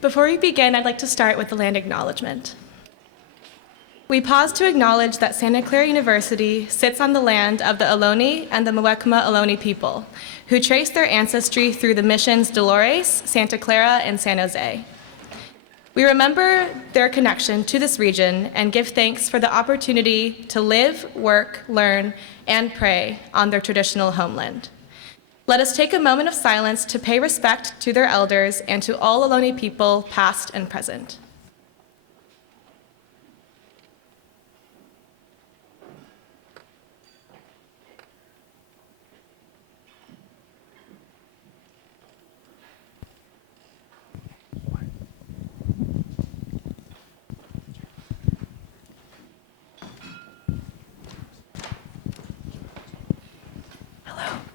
Before we begin, I'd like to start with the land acknowledgement. We pause to acknowledge that Santa Clara University sits on the land of the Ohlone and the Muwekma Ohlone people, who trace their ancestry through the missions Dolores, Santa Clara, and San Jose. We remember their connection to this region and give thanks for the opportunity to live, work, learn, and pray on their traditional homeland. Let us take a moment of silence to pay respect to their elders and to all Ohlone people, past and present.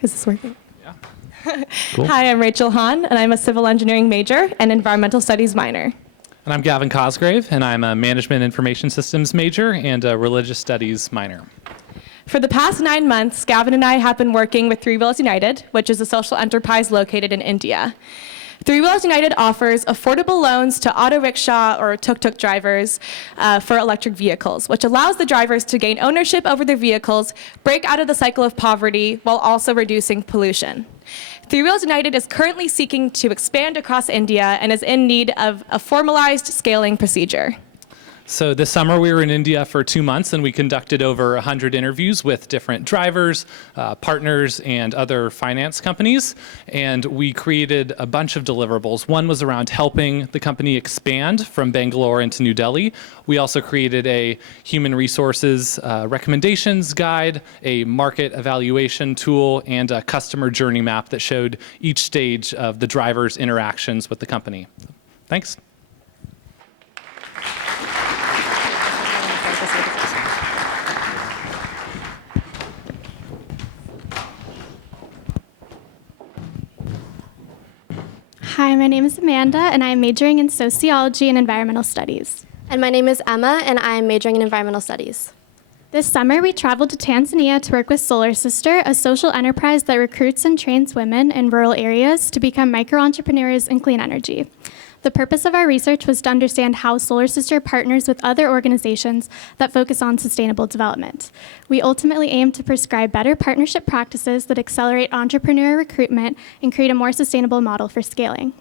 Is this working? Yeah. Cool. Hi, I'm Rachel Hahn, and I'm a civil engineering major and environmental studies minor. And I'm Gavin Cosgrave, and I'm a management information systems major and a religious studies minor. For the past 9 months, Gavin and I have been working with Three Wheels United, which is a social enterprise located in India. Three Wheels United offers affordable loans to auto rickshaw or tuk-tuk drivers for electric vehicles, which allows the drivers to gain ownership over their vehicles, break out of the cycle of poverty, while also reducing pollution. Three Wheels United is currently seeking to expand across India and is in need of a formalized scaling procedure. So this summer we were in India for 2 months, and we conducted over 100 interviews with different drivers, partners, and other finance companies. And we created a bunch of deliverables. One was around helping the company expand from Bangalore into New Delhi. We also created a human resources recommendations guide, a market evaluation tool, and a customer journey map that showed each stage of the driver's interactions with the company. Thanks. Hi, my name is Amanda, and I am majoring in sociology and environmental studies. And my name is Emma, and I am majoring in environmental studies. This summer, we traveled to Tanzania to work with Solar Sister, a social enterprise that recruits and trains women in rural areas to become micro-entrepreneurs in clean energy. The purpose of our research was to understand how Solar Sister partners with other organizations that focus on sustainable development. We ultimately aim to prescribe better partnership practices that accelerate entrepreneur recruitment and create a more sustainable model for scaling.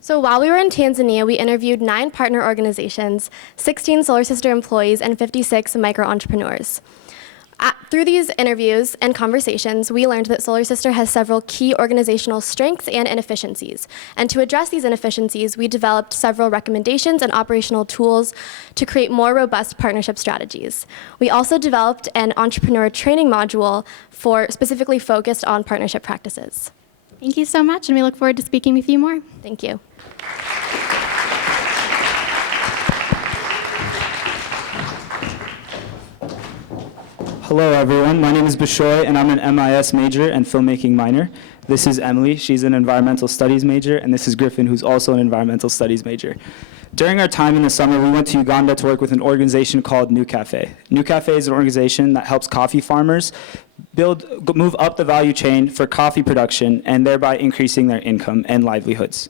So while we were in Tanzania, we interviewed 9 partner organizations, 16 Solar Sister employees, and 56 micro-entrepreneurs. Through these interviews and conversations, we learned that Solar Sister has several key organizational strengths and inefficiencies. And to address these inefficiencies, we developed several recommendations and operational tools to create more robust partnership strategies. We also developed an entrepreneur training module specifically focused on partnership practices. Thank you so much, and we look forward to speaking with you more. Thank you. Hello everyone, my name is Bishoy and I'm an MIS major and filmmaking minor. This is Emily, she's an environmental studies major, and this is Griffin, who's also an environmental studies major. During our time in the summer, we went to Uganda to work with an organization called New Cafe. New Cafe is an organization that helps coffee farmers move up the value chain for coffee production and thereby increasing their income and livelihoods.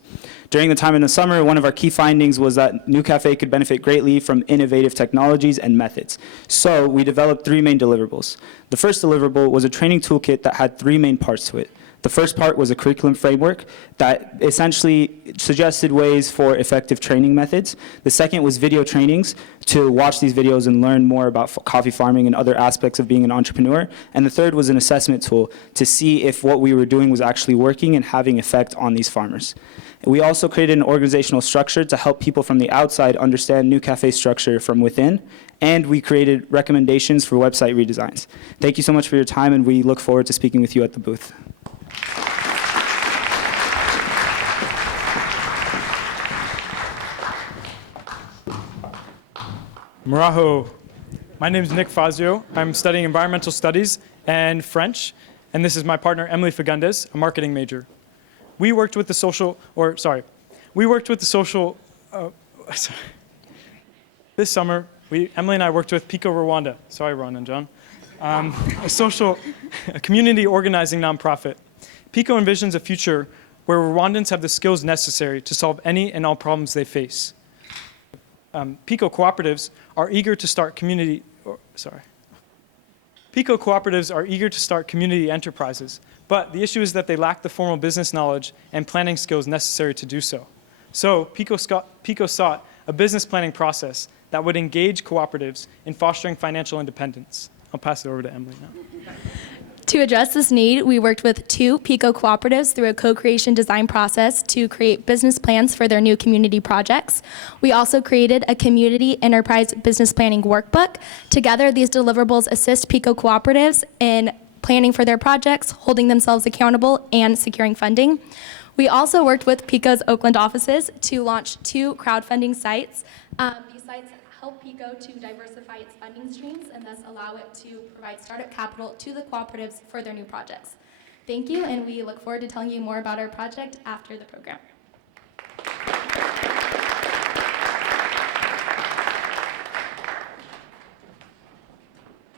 During the time in the summer, one of our key findings was that New Cafe could benefit greatly from innovative technologies and methods. So we developed 3 main deliverables. The first deliverable was a training toolkit that had 3 main parts to it. The first part was a curriculum framework that essentially suggested ways for effective training methods. The second was video trainings to watch these videos and learn more about coffee farming and other aspects of being an entrepreneur. And the third was an assessment tool to see if what we were doing was actually working and having effect on these farmers. We also created an organizational structure to help people from the outside understand New Cafe's structure from within, and we created recommendations for website redesigns. Thank you so much for your time, and we look forward to speaking with you at the booth. Maraho. My name is Nick Fazio. I'm studying environmental studies and French, and this is my partner, Emily Fagundes, a marketing major. This summer, Emily and I worked with Pico Rwanda. Sorry, Ron and John. A community organizing nonprofit. Pico envisions a future where Rwandans have the skills necessary to solve any and all problems they face. PICO cooperatives are eager to start community enterprises, but the issue is that they lack the formal business knowledge and planning skills necessary to do so. So PICO sought a business planning process that would engage cooperatives in fostering financial independence. I'll pass it over to Emily now. To address this need, we worked with 2 PICO cooperatives through a co-creation design process to create business plans for their new community projects. We also created a community enterprise business planning workbook. Together, these deliverables assist PICO cooperatives in planning for their projects, holding themselves accountable, and securing funding. We also worked with PICO's Oakland offices to launch 2 crowdfunding sites. These sites help PICO to diversify its funding streams and thus allow it to provide startup capital to the cooperatives for their new projects. Thank you, and we look forward to telling you more about our project after the program.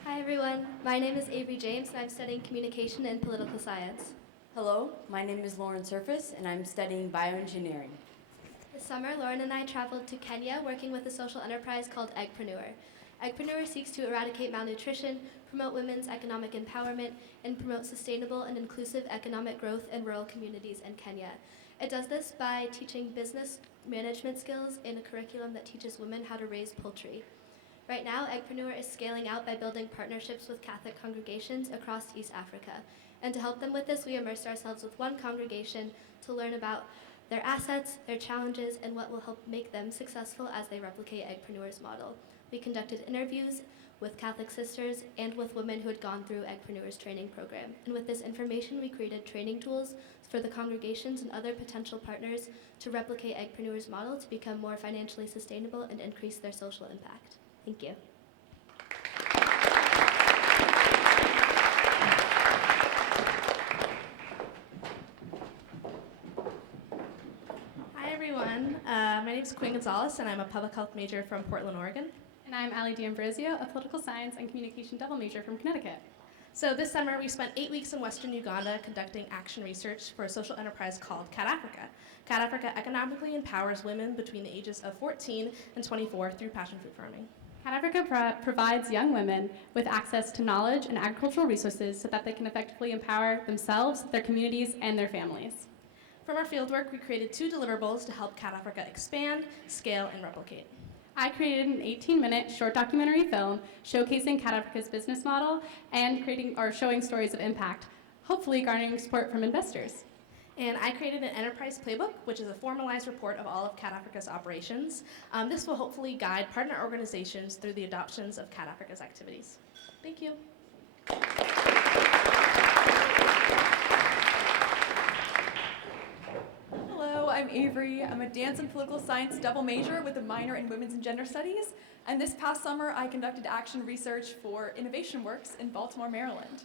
Hi everyone, my name is Avery James and I'm studying communication and political science. Hello, my name is Lauren Surface and I'm studying bioengineering. This summer, Lauren and I traveled to Kenya working with a social enterprise called Eggpreneur. Eggpreneur seeks to eradicate malnutrition, promote women's economic empowerment, and promote sustainable and inclusive economic growth in rural communities in Kenya. It does this by teaching business management skills in a curriculum that teaches women how to raise poultry. Right now, Eggpreneur is scaling out by building partnerships with Catholic congregations across East Africa. And to help them with this, we immersed ourselves with one congregation to learn about their assets, their challenges, and what will help make them successful as they replicate Eggpreneur's model. We conducted interviews with Catholic sisters and with women who had gone through Eggpreneur's training program. And with this information, we created training tools for the congregations and other potential partners to replicate Eggpreneur's model to become more financially sustainable and increase their social impact. Thank you. Hi everyone, my name is Quinn Gonzalez and I'm a public health major from Portland, Oregon. And I'm Allie D'Ambrosio, a political science and communication double major from Connecticut. So this summer we spent 8 weeks in Western Uganda conducting action research for a social enterprise called Cat Africa. Cat Africa economically empowers women between the ages of 14 and 24 through passion fruit farming. Cat Africa provides young women with access to knowledge and agricultural resources so that they can effectively empower themselves, their communities, and their families. From our fieldwork, we created 2 deliverables to help Cat Africa expand, scale, and replicate. I created an 18-minute short documentary film showcasing Cat Africa's business model and showing stories of impact, hopefully garnering support from investors. And I created an enterprise playbook, which is a formalized report of all of Cat Africa's operations. This will hopefully guide partner organizations through the adoptions of Cat Africa's activities. Thank you. Hello, I'm Avery. I'm a dance and political science double major with a minor in women's and gender studies. And this past summer, I conducted action research for Innovation Works in Baltimore, Maryland.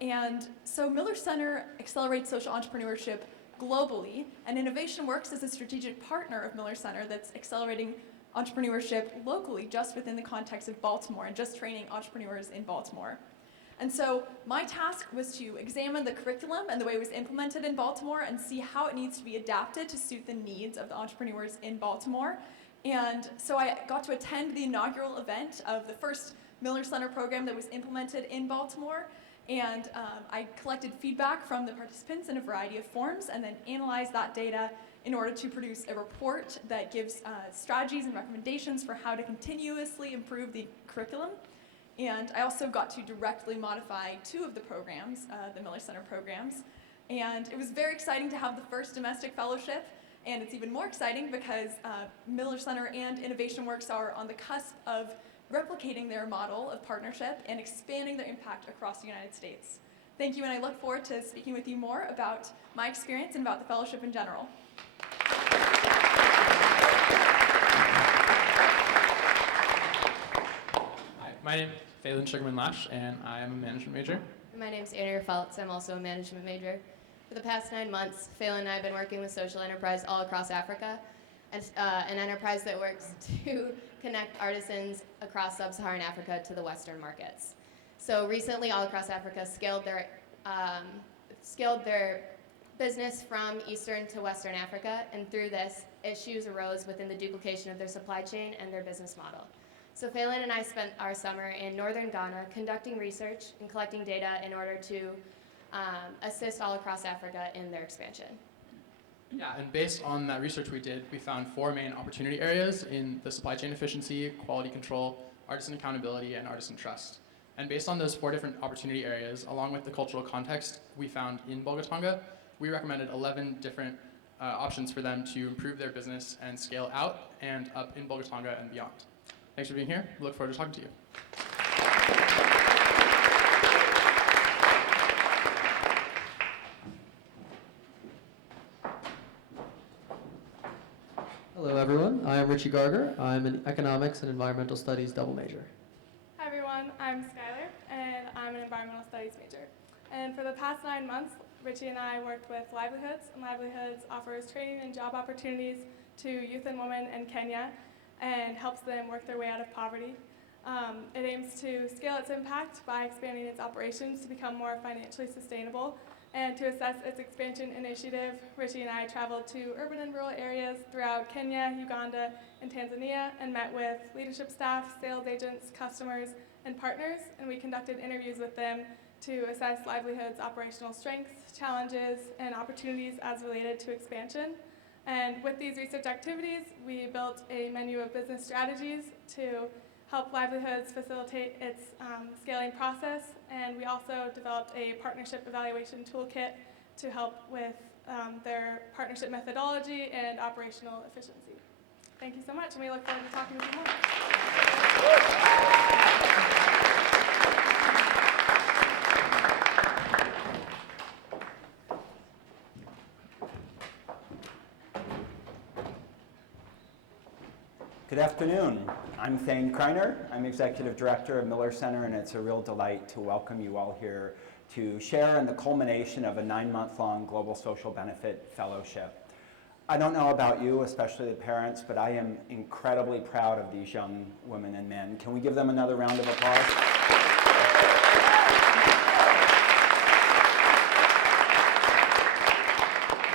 And so Miller Center accelerates social entrepreneurship globally, and Innovation Works is a strategic partner of Miller Center that's accelerating entrepreneurship locally, just within the context of Baltimore and just training entrepreneurs in Baltimore. And so my task was to examine the curriculum and the way it was implemented in Baltimore and see how it needs to be adapted to suit the needs of the entrepreneurs in Baltimore. And so I got to attend the inaugural event of the first Miller Center program that was implemented in Baltimore. And I collected feedback from the participants in a variety of forms and then analyzed that data in order to produce a report that gives strategies and recommendations for how to continuously improve the curriculum. And I also got to directly modify 2 of the programs, the Miller Center programs. And it was very exciting to have the first domestic fellowship. And it's even more exciting because Miller Center and Innovation Works are on the cusp of replicating their model of partnership and expanding their impact across the United States. Thank you, and I look forward to speaking with you more about my experience and about the fellowship in general. Hi, my name is Phelan Sugarman-Lash, and I am a management major. My name is Anna Feltz. I'm also a management major. For the past 9 months, Phelan and I have been working with Social Enterprise all across Africa, an enterprise that works to connect artisans across sub-Saharan Africa to the Western markets. So recently, all across Africa scaled their business from Eastern to Western Africa, and through this, issues arose within the duplication of their supply chain and their business model. So Phelan and I spent our summer in northern Ghana conducting research and collecting data in order to assist all across Africa in their expansion. Yeah, and based on that research we did, we found 4 main opportunity areas in the supply chain efficiency, quality control, artisan accountability, and artisan trust. And based on those 4 different opportunity areas, along with the cultural context we found in Bolgatanga, we recommended 11 different options for them to improve their business and scale out and up in Bolgatanga and beyond. Thanks for being here. We look forward to talking to you. Hello everyone, I am Ritchie. I'm an economics and environmental studies double major. Hi everyone, I'm Skylar and I'm an environmental studies major. And for the past 9 months, Ritchie and I worked with Livelihoods, and Livelihoods offers training and job opportunities to youth and women in Kenya and helps them work their way out of poverty. It aims to scale its impact by expanding its operations to become more financially sustainable. And to assess its expansion initiative, Ritchie and I traveled to urban and rural areas throughout Kenya, Uganda, and Tanzania and met with leadership staff, sales agents, customers, and partners, and we conducted interviews with them to assess Livelihoods' operational strengths, challenges, and opportunities as related to expansion. And with these research activities, we built a menu of business strategies to help Livelihoods facilitate its scaling process, and we also developed a partnership evaluation toolkit to help with their partnership methodology and operational efficiency. Thank you so much, and we look forward to talking with you more. Good afternoon. I'm Thane Reiner. I'm Executive Director of Miller Center, and it's a real delight to welcome you all here to share in the culmination of a 9-month-long Global Social Benefit Fellowship. I don't know about you, especially the parents, but I am incredibly proud of these young women and men. Can we give them another round of applause?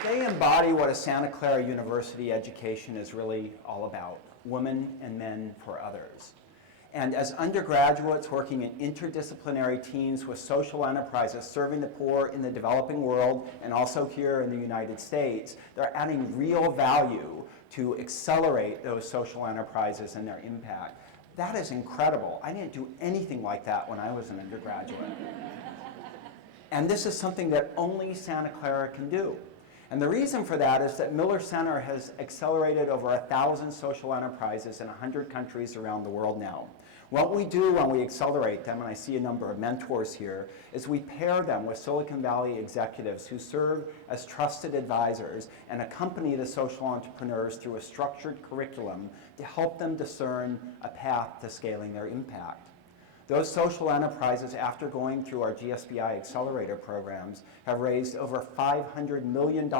They embody what a Santa Clara University education is really all about. Women and men for others. And as undergraduates working in interdisciplinary teams with social enterprises serving the poor in the developing world and also here in the United States, they're adding real value to accelerate those social enterprises and their impact. That is incredible. I didn't do anything like that when I was an undergraduate. And this is something that only Santa Clara can do. And the reason for that is that Miller Center has accelerated over 1,000 social enterprises in 100 countries around the world now. What we do when we accelerate them, and I see a number of mentors here, is we pair them with Silicon Valley executives who serve as trusted advisors and accompany the social entrepreneurs through a structured curriculum to help them discern a path to scaling their impact. Those social enterprises, after going through our GSBI accelerator programs, have raised over $500 million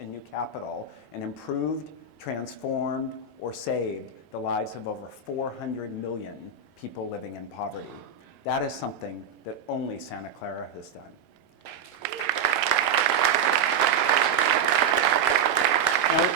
in new capital and improved, transformed, or saved the lives of over 400 million people living in poverty. That is something that only Santa Clara has done. Now,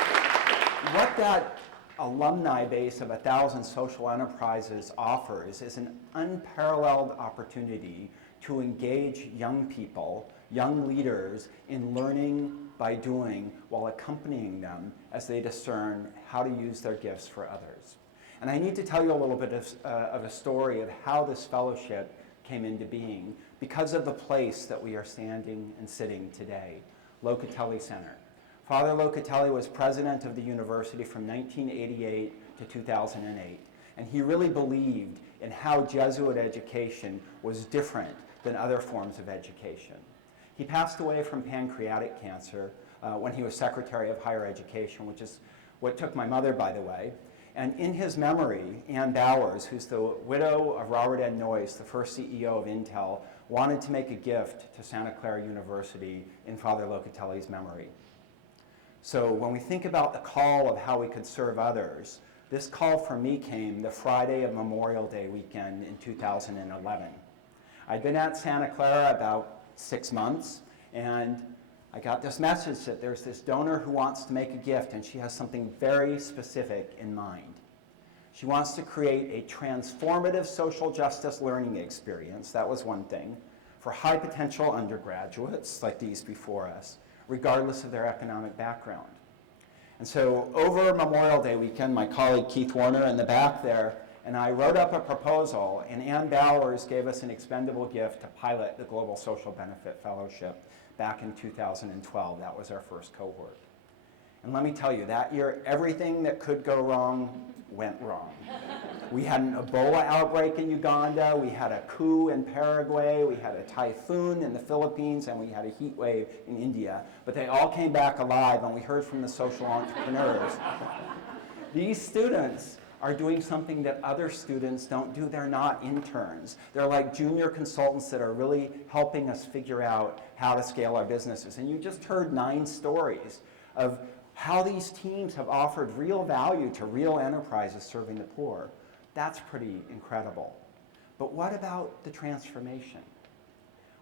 what that alumni base of 1,000 social enterprises offers is an unparalleled opportunity to engage young people, young leaders, in learning by doing while accompanying them as they discern how to use their gifts for others. And I need to tell you a little bit of a story of how this fellowship came into being because of the place that we are standing and sitting today, Locatelli Center. Father Locatelli was president of the university from 1988 to 2008, and he really believed in how Jesuit education was different than other forms of education. He passed away from pancreatic cancer when he was Secretary of Higher Education, which is what took my mother, by the way. And in his memory, Ann Bowers, who's the widow of Robert N. Noyce, the first CEO of Intel, wanted to make a gift to Santa Clara University in Father Locatelli's memory. So when we think about the call of how we could serve others, this call for me came the Friday of Memorial Day weekend in 2011. I'd been at Santa Clara about 6 months, and I got this message that there's this donor who wants to make a gift, and she has something very specific in mind. She wants to create a transformative social justice learning experience, that was one thing, for high potential undergraduates like these before us, regardless of their economic background. And so over Memorial Day weekend, my colleague Keith Warner in the back there and I wrote up a proposal, and Ann Bowers gave us an expendable gift to pilot the Global Social Benefit Fellowship back in 2012. That was our first cohort. And let me tell you, that year, everything that could go wrong went wrong. We had an Ebola outbreak in Uganda, we had a coup in Paraguay, we had a typhoon in the Philippines, and we had a heat wave in India. But they all came back alive, and we heard from the social entrepreneurs. These students are doing something that other students don't do. They're not interns. They're like junior consultants that are really helping us figure out how to scale our businesses. And you just heard 9 stories of how these teams have offered real value to real enterprises serving the poor. That's pretty incredible. But what about the transformation?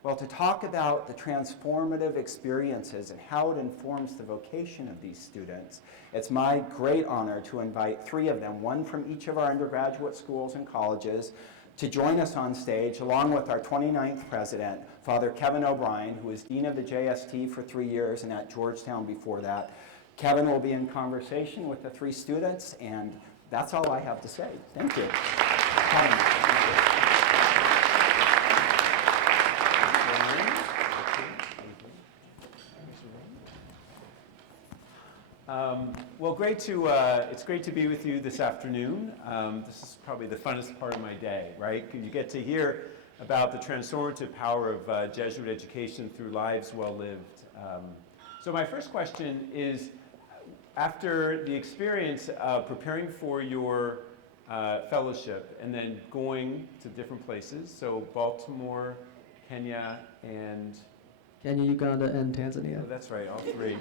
Well, to talk about the transformative experiences and how it informs the vocation of these students, it's my great honor to invite 3 of them, one from each of our undergraduate schools and colleges, to join us on stage, along with our 29th president, Father Kevin O'Brien, who was Dean of the JST for 3 years and at Georgetown before that. Kevin will be in conversation with the 3 students, and that's all I have to say. Thank you. Kevin. Well, it's great to be with you this afternoon. This is probably the funnest part of my day, right? You get to hear about the transformative power of Jesuit education through lives well lived. So my first question is, after the experience of preparing for your fellowship and then going to different places, so Baltimore, Kenya, and Kenya, Uganda, and Tanzania. Oh, that's right, all 3.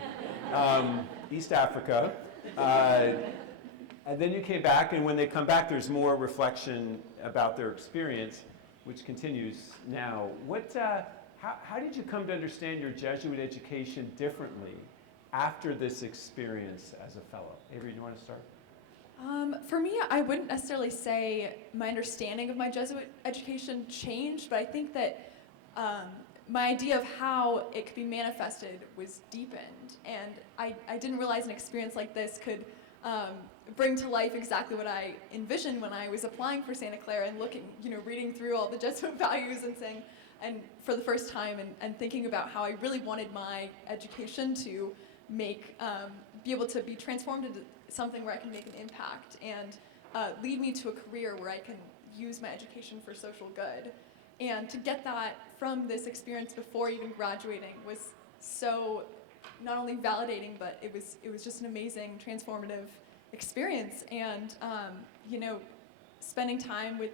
East Africa. And then you came back, and when they come back, there's more reflection about their experience, which continues now. How did you come to understand your Jesuit education differently after this experience as a fellow? Avery, do you want to start? For me, I wouldn't necessarily say my understanding of my Jesuit education changed, but I think that my idea of how it could be manifested was deepened, and I didn't realize an experience like this could bring to life exactly what I envisioned when I was applying for Santa Clara and reading through all the Jesuit values and for the first time and thinking about how I really wanted my education to be able to be transformed into something where I can make an impact and lead me to a career where I can use my education for social good. And to get that from this experience before even graduating was so not only validating, but it was just an amazing transformative experience. And spending time with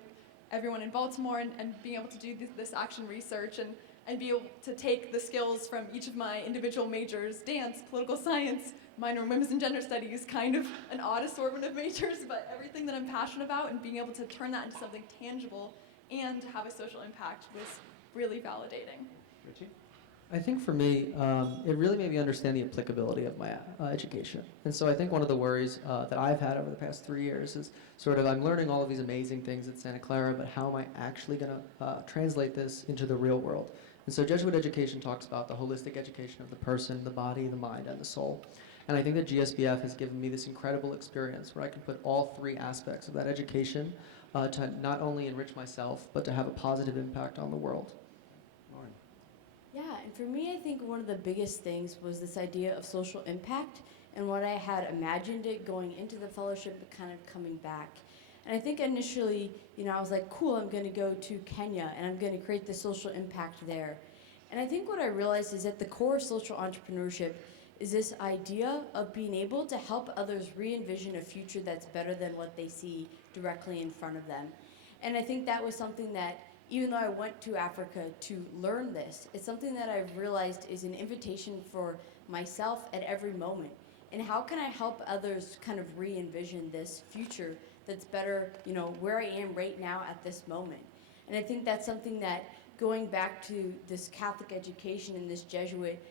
everyone in Baltimore and being able to do this action research and be able to take the skills from each of my individual majors, dance, political science, minor in women's and gender studies, kind of an odd assortment of majors, but everything that I'm passionate about, and being able to turn that into something tangible and have a social impact was really validating. Ritchie? I think for me, it really made me understand the applicability of my education. And so I think one of the worries that I've had over the past 3 years is sort of I'm learning all of these amazing things at Santa Clara, but how am I actually going to translate this into the real world? And so Jesuit education talks about the holistic education of the person, the body, the mind, and the soul. And I think that GSBF has given me this incredible experience where I can put all 3 aspects of that education to not only enrich myself, but to have a positive impact on the world. Lauren. Yeah, and for me, I think one of the biggest things was this idea of social impact and what I had imagined it going into the fellowship, but kind of coming back. And I think initially, I was like, cool, I'm going to go to Kenya and I'm going to create the social impact there. And I think what I realized is at the core of social entrepreneurship is this idea of being able to help others re-envision a future that's better than what they see directly in front of them. And I think that was something that, even though I went to Africa to learn this, it's something that I've realized is an invitation for myself at every moment. And how can I help others kind of re-envision this future that's better, where I am right now at this moment. And I think that's something that, going back to this Catholic education and this Jesuit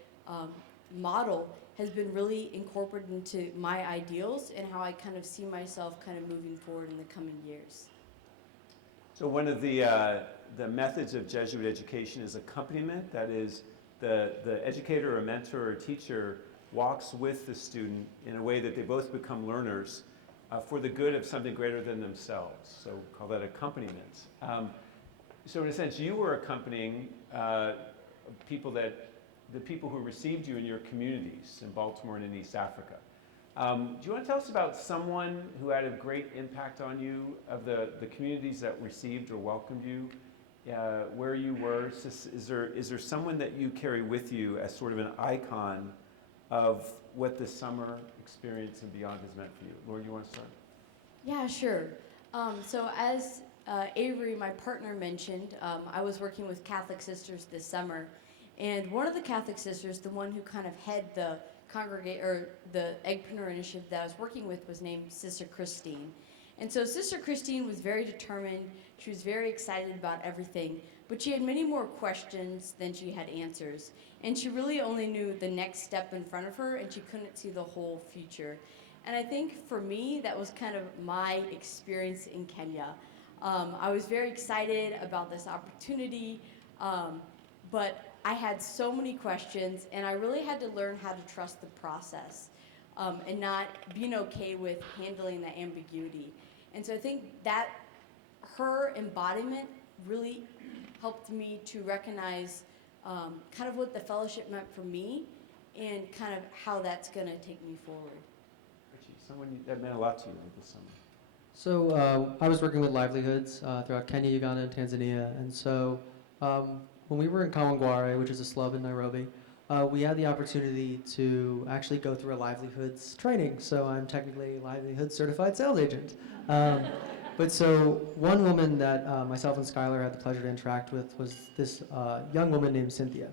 model has been really incorporated into my ideals and how I kind of see myself kind of moving forward in the coming years. So one of the methods of Jesuit education is accompaniment. That is, the educator or mentor or teacher walks with the student in a way that they both become learners for the good of something greater than themselves. So we call that accompaniment. So in a sense, you were accompanying the people who received you in your communities in Baltimore and in East Africa. Do you want to tell us about someone who had a great impact on you, of the communities that received or welcomed you, where you were? Is there someone that you carry with you as sort of an icon of what the summer experience and beyond has meant for you? Lauren, you want to start? Yeah, sure. So as Avery, my partner, mentioned, I was working with Catholic sisters this summer, and one of the Catholic sisters, the one who kind of had the the Eggpreneur initiative that I was working with, was named Sister Christine. And so Sister Christine was very determined. She was very excited about everything, but she had many more questions than she had answers. And she really only knew the next step in front of her, and she couldn't see the whole future. And I think for me, that was kind of my experience in Kenya. I was very excited about this opportunity, but I had so many questions, and I really had to learn how to trust the process and not being okay with handling the ambiguity. And so I think that her embodiment really helped me to recognize kind of what the fellowship meant for me and kind of how that's going to take me forward. Ritchie, someone that meant a lot to you this summer. So I was working with livelihoods throughout Kenya, Uganda, and Tanzania. And so when we were in Kawangware, which is a slum in Nairobi, we had the opportunity to actually go through a livelihoods training. So I'm technically a livelihood certified sales agent. But so one woman that myself and Skylar had the pleasure to interact with was this young woman named Cynthia.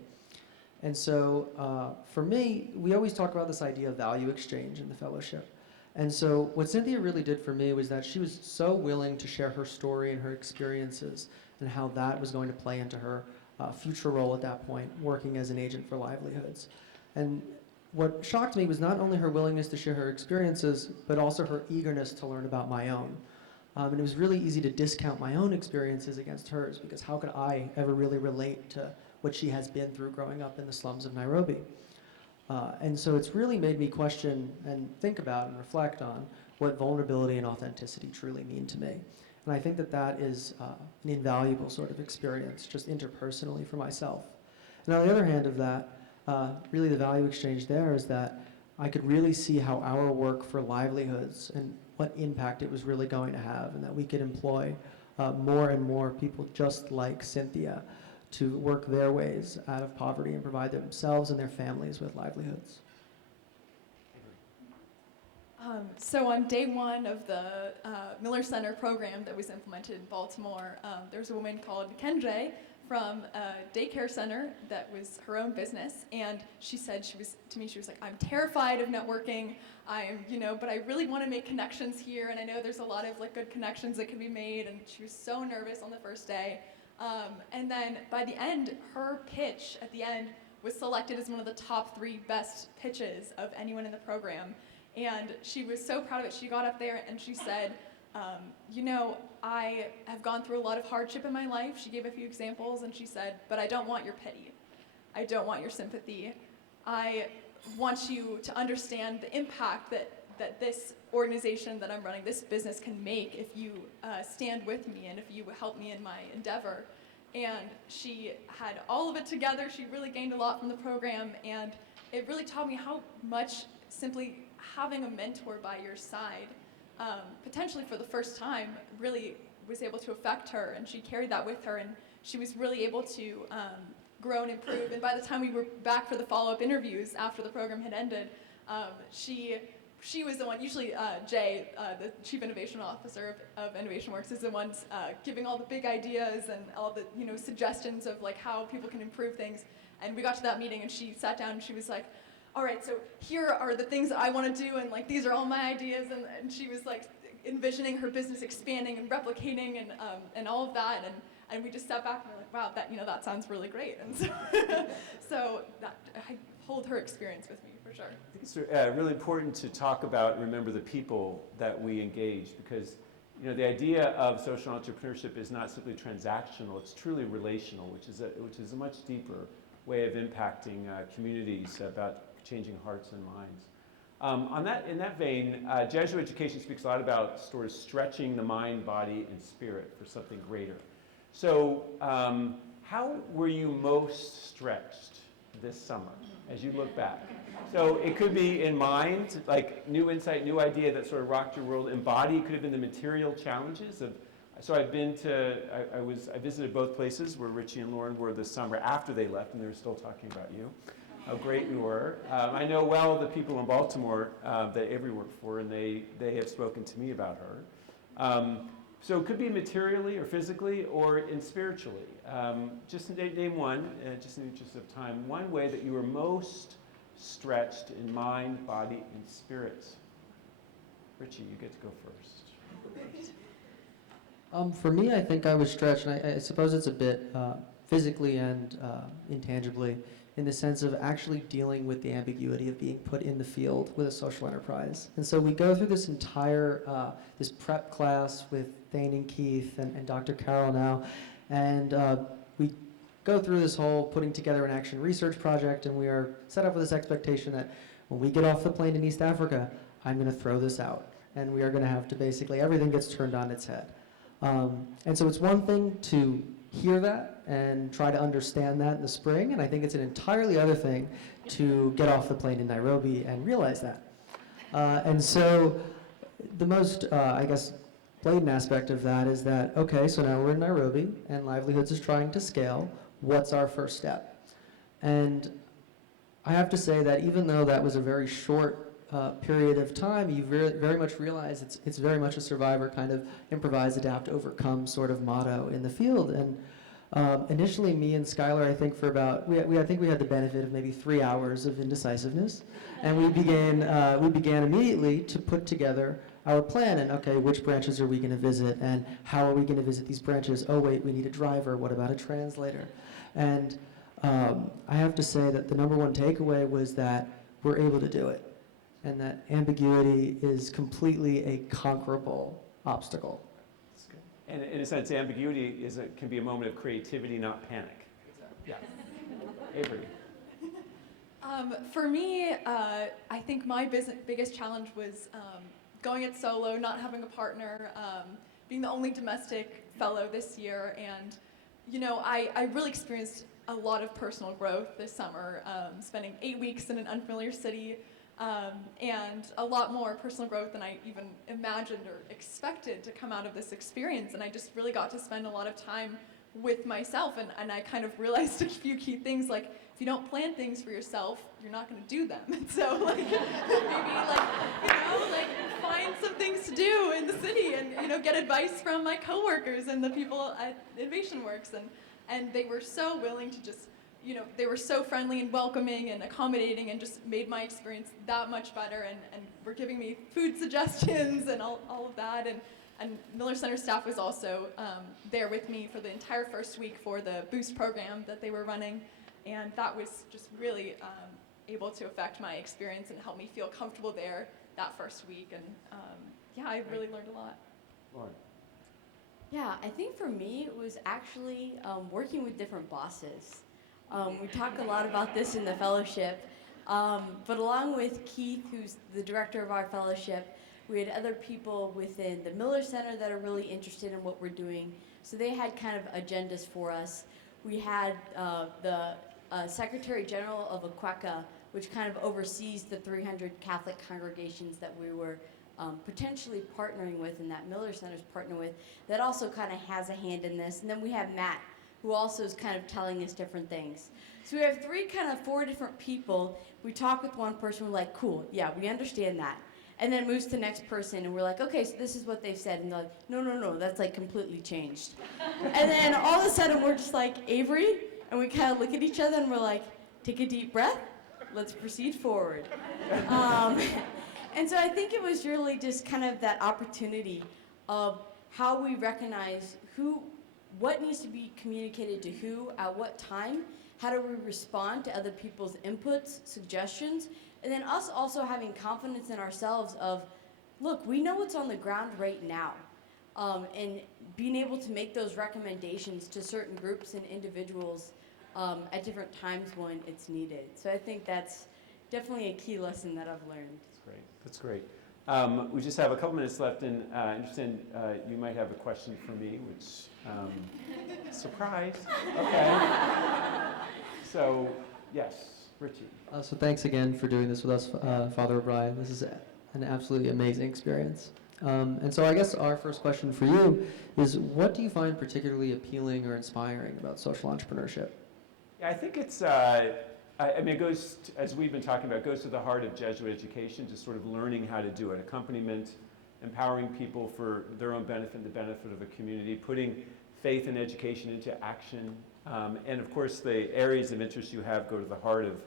And so for me, we always talk about this idea of value exchange in the fellowship. And so what Cynthia really did for me was that she was so willing to share her story and her experiences and how that was going to play into her future role at that point, working as an agent for livelihoods. And what shocked me was not only her willingness to share her experiences, but also her eagerness to learn about my own. And it was really easy to discount my own experiences against hers, because how could I ever really relate to what she has been through growing up in the slums of Nairobi? And so it's really made me question and think about and reflect on what vulnerability and authenticity truly mean to me. And I think that that is an invaluable sort of experience, just interpersonally for myself. And on the other hand of that, really the value exchange there is that I could really see how our work for livelihoods and what impact it was really going to have, and that we could employ more and more people just like Cynthia to work their ways out of poverty and provide themselves and their families with livelihoods. So on day one of the Miller Center program that was implemented in Baltimore, there was a woman called Kendra from a daycare center that was her own business, and she said, she was like, I'm terrified of networking, but I really want to make connections here, and I know there's a lot of like good connections that can be made, and she was so nervous on the first day. And then by the end, her pitch at the end was selected as one of the top 3 best pitches of anyone in the program. And she was so proud of it. She got up there and she said, I have gone through a lot of hardship in my life. She gave a few examples and she said, but I don't want your pity. I don't want your sympathy. I want you to understand the impact that this organization that I'm running, this business, can make if you stand with me and if you help me in my endeavor. And she had all of it together. She really gained a lot from the program, and it really taught me how much simply having a mentor by your side, potentially for the first time, really was able to affect her, and she carried that with her, and she was really able to grow and improve. And by the time we were back for the follow-up interviews after the program had ended, she was the one, usually Jay, the Chief Innovation Officer of Innovation Works, is the one giving all the big ideas and all the suggestions of like how people can improve things. And we got to that meeting and she sat down and she was like, all right, so here are the things that I want to do, and like these are all my ideas, and she was like envisioning her business expanding and replicating and all of that, and we just sat back and we're like, wow, that that sounds really great. And so that I told her experience with me, for sure. I think it's really important to talk about and remember the people that we engage, because the idea of social entrepreneurship is not simply transactional, it's truly relational, which is a much deeper way of impacting communities, about changing hearts and minds. In that vein, Jesuit Education speaks a lot about sort of stretching the mind, body, and spirit for something greater. So how were you most stretched this summer as you look back? So it could be in mind, like new insight, new idea that sort of rocked your world. In body, could have been the material challenges of. So I've been to, I visited both places where Ritchie and Lauren were this summer after they left, and they were still talking about you, how great you were. I know well the people in Baltimore that Avery worked for, and they have spoken to me about her. So it could be materially or physically or spiritually. Just name one, just in the interest of time, one way that you were most stretched in mind, body, and spirit. Ritchie, you get to go first. For me, I think I was stretched, and I suppose it's a bit physically and intangibly, in the sense of actually dealing with the ambiguity of being put in the field with a social enterprise. And so we go through this entire, this prep class with Thane and Keith and Dr. Carroll now, and we go through this whole putting together an action research project, and we are set up with this expectation that when we get off the plane in East Africa, I'm going to throw this out, and we are going to have to basically, everything gets turned on its head. And so it's one thing to hear that and try to understand that in the spring, and I think it's an entirely other thing to get off the plane in Nairobi and realize that. And so the most, I guess, blatant aspect of that is that, okay, so now we're in Nairobi and Livelihoods is trying to scale. What's our first step? And I have to say that even though that was a very short period of time, you very much realize it's very much a survivor kind of improvise, adapt, overcome sort of motto in the field. And initially, me and Skylar, I think for about I think we had the benefit of maybe 3 hours of indecisiveness, and we began immediately to put together our plan. And okay, which branches are we going to visit, and how are we going to visit these branches? Oh wait, we need a driver. What about a translator? And I have to say that the number one takeaway was that we're able to do it, and that ambiguity is completely a conquerable obstacle. And in a sense, ambiguity can be a moment of creativity, not panic. Yeah. Avery. For me, I think my biggest challenge was going it solo, not having a partner, being the only domestic fellow this year, and I really experienced a lot of personal growth this summer, spending 8 weeks in an unfamiliar city, and a lot more personal growth than I even imagined or expected to come out of this experience. And I just really got to spend a lot of time with myself, and I kind of realized a few key things, like if you don't plan things for yourself, you're not going to do them. And so maybe find some things to do in the city, and get advice from my coworkers and the people at Innovation Works, and they were so willing to just, they were so friendly and welcoming and accommodating, and just made my experience that much better, and were giving me food suggestions and all of that. And Miller Center staff was also there with me for the entire first week for the Boost program that they were running, and that was just really able to affect my experience and help me feel comfortable there that first week. And I really learned a lot. Lauren. Yeah, I think for me it was actually working with different bosses. We talk a lot about this in the fellowship, but along with Keith, who's the director of our fellowship, we had other people within the Miller Center that are really interested in what we're doing. So they had kind of agendas for us. We had the Secretary General of Akweka, which kind of oversees the 300 Catholic congregations that we were potentially partnering with, and that Miller Center's partner with, that also kind of has a hand in this. And then we have Matt, who also is kind of telling us different things. So we have four different people. We talk with one person, we're like, cool, yeah, we understand that. And then it moves to the next person, and we're like, okay, so this is what they've said. And they're like, no, that's like completely changed. And then all of a sudden, we're just like, Avery, and we kind of look at each other and we're like, take a deep breath, let's proceed forward. And so I think it was really just kind of that opportunity of how we recognize what needs to be communicated to who at what time, how do we respond to other people's inputs, suggestions, and then us also having confidence in ourselves of, look, we know what's on the ground right now, and being able to make those recommendations to certain groups and individuals at different times when it's needed. So I think that's definitely a key lesson that I've learned. That's great. That's great. We just have a couple minutes left, and I understand you might have a question for me, which, surprise. Okay. So, yes, Ritchie. So thanks again for doing this with us, Father O'Brien. This is an absolutely amazing experience. And so I guess our first question for you is, what do you find particularly appealing or inspiring about social entrepreneurship? Yeah, I think it's, I mean, it goes, as we've been talking about, it goes to the heart of Jesuit education, just sort of learning how to do it. Accompaniment, empowering people for their own benefit and the benefit of the community, putting faith and education into action. And of course, the areas of interest you have go to the heart of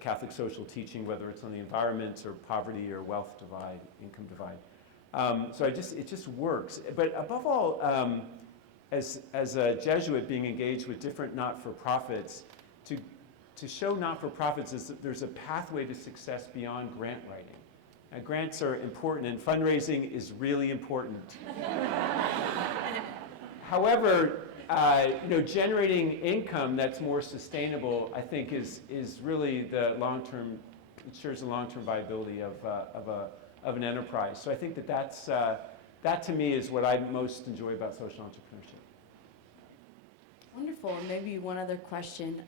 Catholic social teaching, whether it's on the environment or poverty or wealth divide, income divide. So it just works. But above all, as a Jesuit being engaged with different not-for-profits, to show not-for-profits is that there's a pathway to success beyond grant writing. Grants are important, and fundraising is really important. However, generating income that's more sustainable, I think, is really the long-term, ensures the long-term viability of an enterprise. So I think that to me is what I most enjoy about social entrepreneurship. Wonderful. And maybe one other question.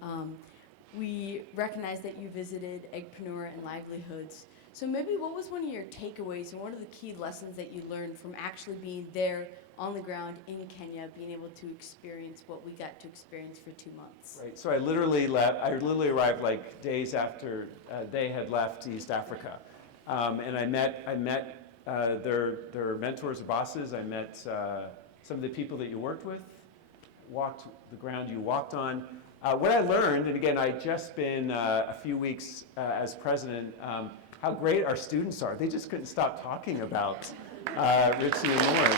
We recognize that you visited Eggpreneur and Livelihoods. So maybe what was one of your takeaways and what are the key lessons that you learned from actually being there on the ground in Kenya, being able to experience what we got to experience for 2 months? Right. So I literally arrived like days after they had left East Africa, and I met their mentors or bosses. I met some of the people that you worked with, walked the ground you walked on. What I learned, and again, I'd just been a few weeks as president, how great our students are. They just couldn't stop talking about Ritchie and Nolan.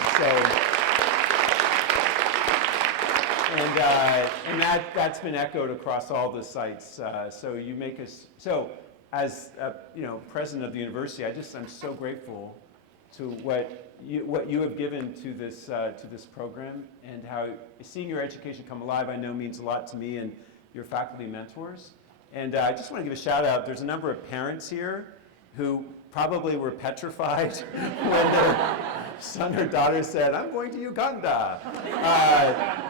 And that's been echoed across all the sites. So you make us, so as president of the university, I'm so grateful to what you have given to this program, and how seeing your education come alive, I know, means a lot to me and your faculty mentors. And I just want to give a shout out. There's a number of parents here who probably were petrified when their son or daughter said, "I'm going to Uganda."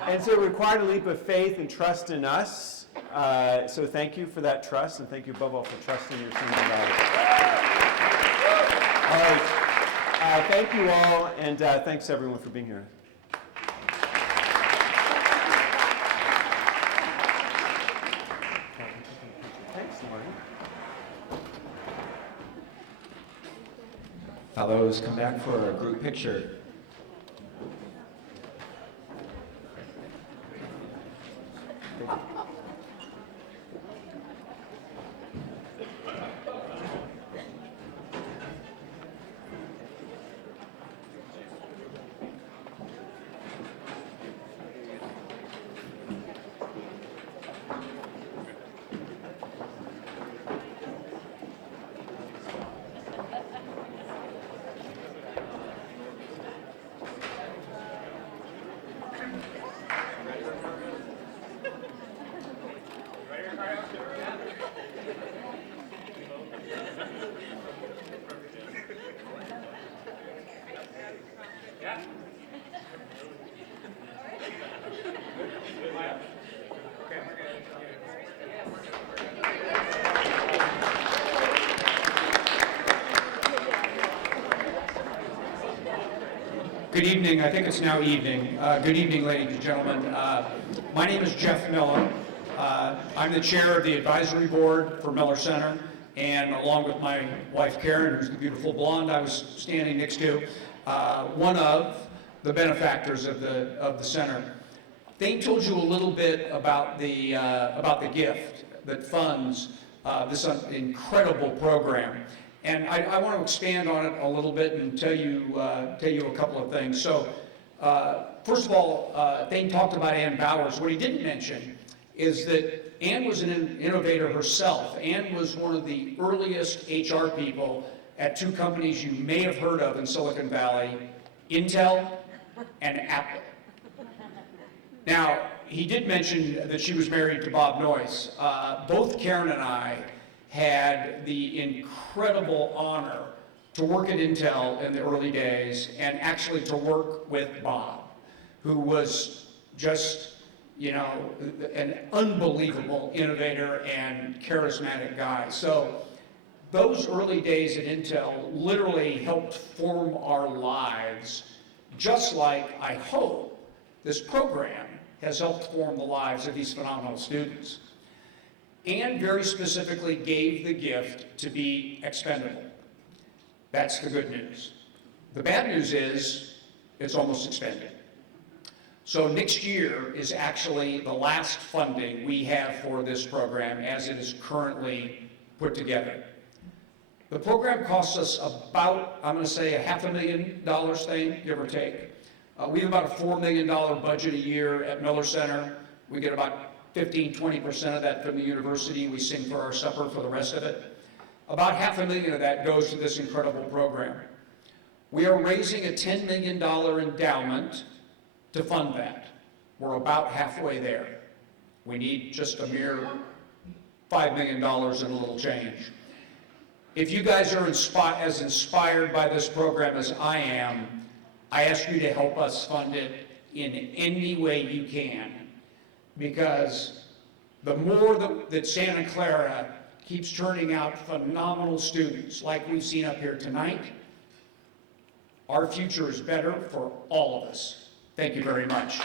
And so it required a leap of faith and trust in us. So thank you for that trust, and thank you above all for trusting your sons and daughters. All right. Thank you all, and thanks everyone for being here. Thanks, Lauren. Fellows, come back for a group picture. Good evening. I think it's now evening. Good evening, ladies and gentlemen. My name is Jeff Miller. I'm the chair of the advisory board for Miller Center, and along with my wife Karen, who's the beautiful blonde I was standing next to, one of the benefactors of the center. Thane told you a little bit about the gift that funds this incredible program. And I want to expand on it a little bit and tell you a couple of things. So, first of all, Thane talked about Ann Bowers. What he didn't mention is that Ann was an innovator herself. Ann was one of the earliest HR people at two companies you may have heard of in Silicon Valley, Intel and Apple. Now, he did mention that she was married to Bob Noyce. Both Karen and I had the incredible honor to work at Intel in the early days and actually to work with Bob, who was just, you know, an unbelievable innovator and charismatic guy. So those early days at Intel literally helped form our lives, just like I hope this program has helped form the lives of these phenomenal students. Anne very specifically gave the gift to be expendable. That's the good news. The bad news is it's almost expended. So next year is actually the last funding we have for this program as it is currently put together. The program costs us about, I'm going to say, $500,000 thing, give or take. We have about a $4 million budget a year at Miller Center. We get about 15–20% of that from the university. We sing for our supper for the rest of it. About $500,000 of that goes to this incredible program. We are raising a $10 million endowment to fund that. We're about halfway there. We need just a mere $5 million and a little change. If you guys are as inspired by this program as I am, I ask you to help us fund it in any way you can, because the more that Santa Clara keeps turning out phenomenal students like we've seen up here tonight, our future is better for all of us. Thank you very much.